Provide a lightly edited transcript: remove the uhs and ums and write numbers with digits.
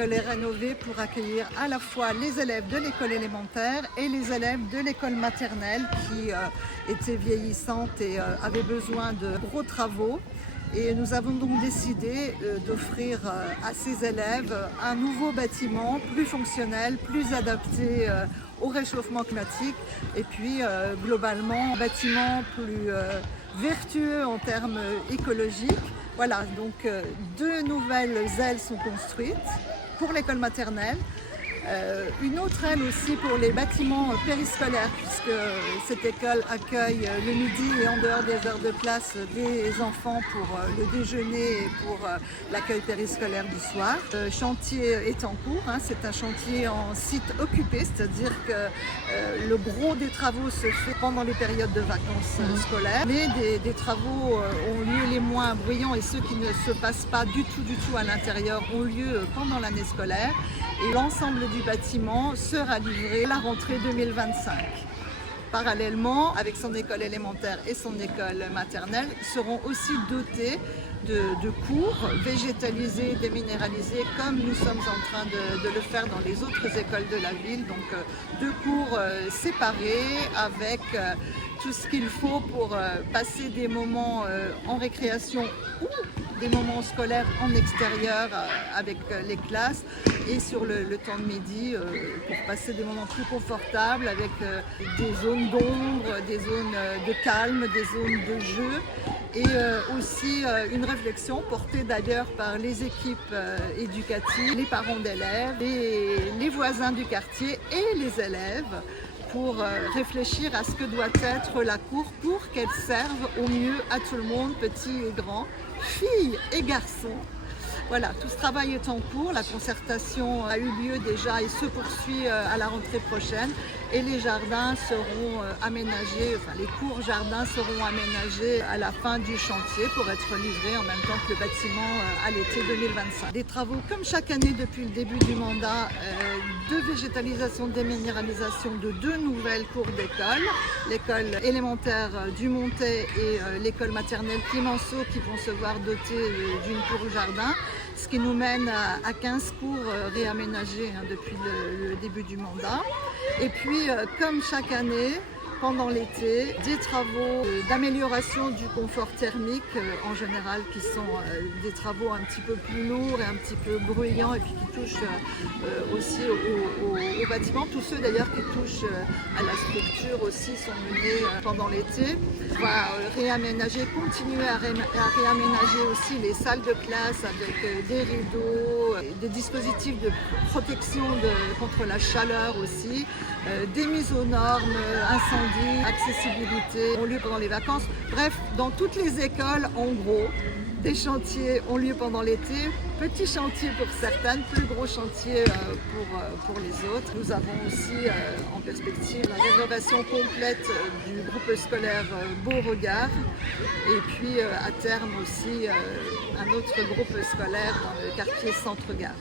l'école est rénovée pour accueillir à la fois les élèves de l'école élémentaire et les élèves de l'école maternelle qui étaient vieillissantes et avaient besoin de gros travaux. Et nous avons donc décidé d'offrir à ces élèves un nouveau bâtiment plus fonctionnel, plus adapté au réchauffement climatique et puis globalement un bâtiment plus vertueux en termes écologiques. Voilà, donc deux nouvelles ailes sont construites pour l'école maternelle. Une autre aile aussi pour les bâtiments périscolaires puisque cette école accueille le midi et en dehors des heures de classe des enfants pour le déjeuner et pour l'accueil périscolaire du soir. Le chantier est en cours, c'est un chantier en site occupé, c'est-à-dire que le gros des travaux se fait pendant les périodes de vacances scolaires, mais des travaux ont lieu les moins bruyants et ceux qui ne se passent pas du tout à l'intérieur ont lieu pendant l'année scolaire. Et l'ensemble du bâtiment sera livré à la rentrée 2025. Parallèlement, avec son école élémentaire et son école maternelle, seront aussi dotés de cours végétalisés, déminéralisés, comme nous sommes en train de le faire dans les autres écoles de la ville. Donc deux cours séparés avec tout ce qu'il faut pour passer des moments en récréation ou des moments scolaires en extérieur avec les classes et sur le temps de midi pour passer des moments plus confortables avec des zones d'ombre, des zones de calme, des zones de jeu et aussi une réflexion portée d'ailleurs par les équipes éducatives, les parents d'élèves, les voisins du quartier et les élèves pour réfléchir à ce que doit être la cour pour qu'elle serve au mieux à tout le monde, petits et grands, filles et garçons. Voilà, tout ce travail est en cours, la concertation a eu lieu déjà et se poursuit à la rentrée prochaine et les jardins seront aménagés, enfin les cours jardins seront aménagés à la fin du chantier pour être livrés en même temps que le bâtiment à l'été 2025. Des travaux comme chaque année depuis le début du mandat de végétalisation, de déminéralisation de deux nouvelles cours d'école, l'école élémentaire du Montet et l'école maternelle Clemenceau qui vont se voir dotées d'une cour jardin. Ce qui nous mène à 15 cours réaménagés depuis le début du mandat. Et puis, comme chaque année, pendant l'été, des travaux d'amélioration du confort thermique en général qui sont des travaux un petit peu plus lourds et un petit peu bruyants et puis qui touchent aussi au bâtiment. Tous ceux d'ailleurs qui touchent à la structure aussi sont menés pendant l'été. On va réaménager, continuer à réaménager aussi les salles de classe avec des rideaux, des dispositifs de protection contre la chaleur aussi, des mises aux normes, incendies, accessibilité ont lieu pendant les vacances. Bref, dans toutes les écoles, en gros, des chantiers ont lieu pendant l'été, petits chantiers pour certaines, plus gros chantiers pour les autres. Nous avons aussi en perspective la rénovation complète du groupe scolaire Beauregard et puis à terme aussi un autre groupe scolaire dans le quartier Centre-Gare.